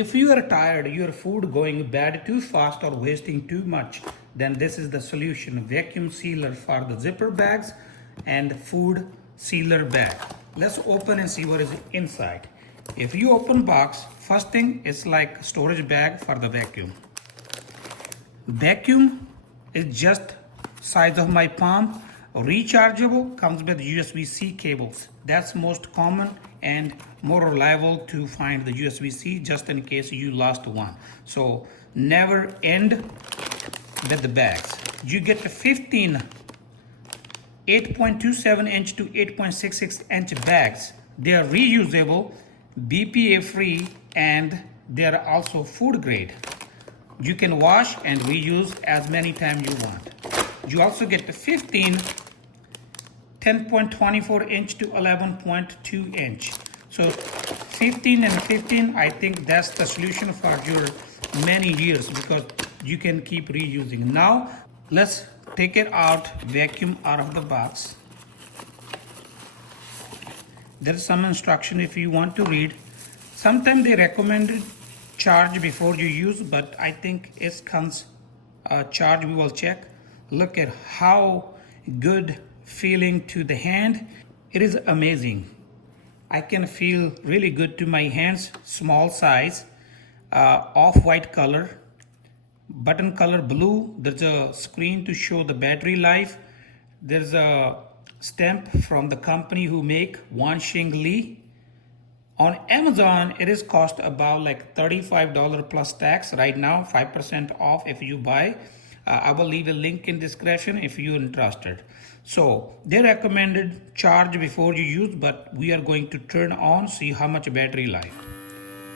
If you are tired, your food going bad too fast or wasting too much, then this is the solution. Vacuum sealer for the zipper bags and food sealer bag. Let's open and see what is inside. If you open box, first thing is like storage bag for the vacuum. Vacuum is just size of my palm. Rechargeable, comes with USB-C cables. That's most common and more reliable to find the USB-C just in case you lost one. So never end with the bags. You get 15 8.27 inch to 8.66 inch bags. They are reusable, BPA free, and they are also food grade. You can wash and reuse as many times you want. You also get the 15 10.24 inch to 11.2 inch. So 15 and 15, I think that's the solution for your many years because you can keep reusing. Now let's take it out, vacuum out of the box. There's some instruction if you want to read. Sometimes they recommended charge before you use, but I think it comes charge. We will check. Look at how good feeling to the hand. It is amazing. I can feel really good to my hands. Small size, off-white color, button color blue. There's a screen to show the battery life. There's a stamp from the company who make WanShangLE. On Amazon, it is cost about like $35 plus tax right now, 5% off if you buy. I will leave a link in description if you're interested. So they recommended charge before you use, but we are going to turn on, see how much battery life.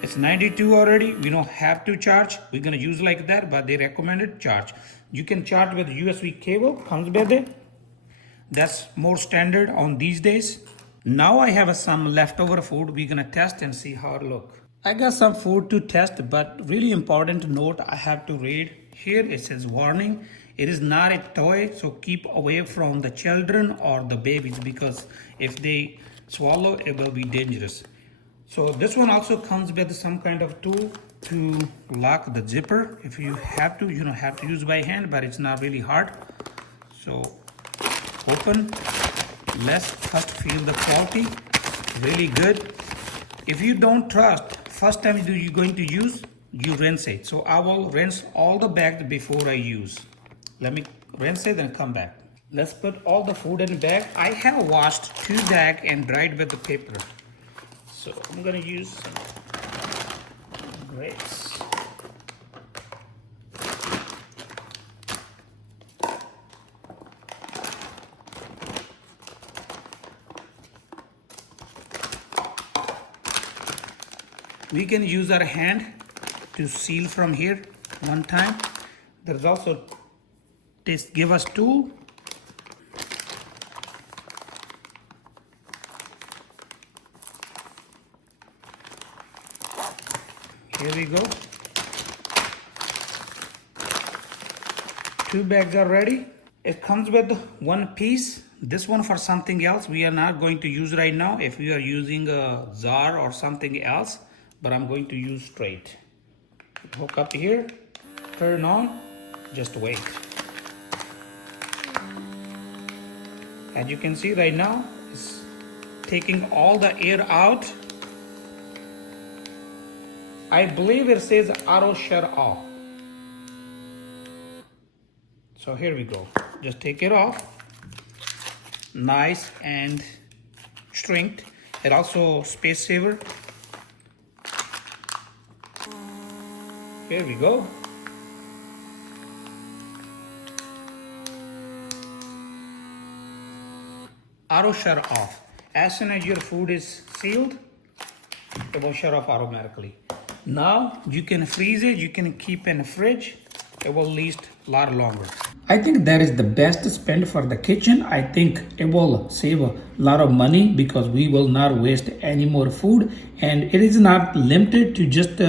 It's 92 already. We don't have to charge. We're gonna use like that, but they recommended charge. You can charge with USB cable, comes with it. That's more standard on these days. Now I have some leftover food. We're gonna test and see how it look. I got some food to test, but really important note I have to read. Here it says warning. It is not a toy, so keep away from the children or the babies because if they swallow, it will be dangerous. So this one also comes with some kind of tool to lock the zipper. If you have to, you don't have to use by hand, but it's not really hard. So open. Let's first feel the quality. Really good. If you don't trust, first time you're going to use, you rinse it. So I will rinse all the bags before I use. Let me rinse it and come back. Let's put all the food in the bag. I have washed 2 bags and dried with the paper. So I'm gonna use some grapes. We can use our hand to seal from here one time. There's also this give us tool. Here we go. 2 bags are ready. It comes with 1 piece. This one for something else we are not going to use right now if we are using a jar or something else, but I'm going to use straight. Hook up here, turn on, just wait. As you can see right now, it's taking all the air out. I believe it says auto shut off. So here we go. Just take it off. Nice and strength. It also space saver. Here we go. Auto shut off. As soon as your food is sealed, it will shut off automatically. Now you can freeze it, you can keep in the fridge. It will last a lot longer. I think that is the best spend for the kitchen. I think it will save a lot of money because we will not waste any more food, and it is not limited to just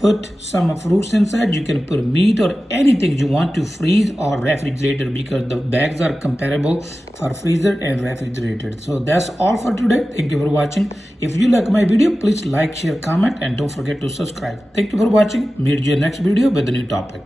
put some fruits inside. You can put meat or anything you want to freeze or refrigerator, because the bags are comparable for freezer and refrigerated. So that's all for today. Thank you for watching. If you like my video, please like, share, comment, and don't forget to subscribe. Thank you for watching. Meet you in next video with a new topic.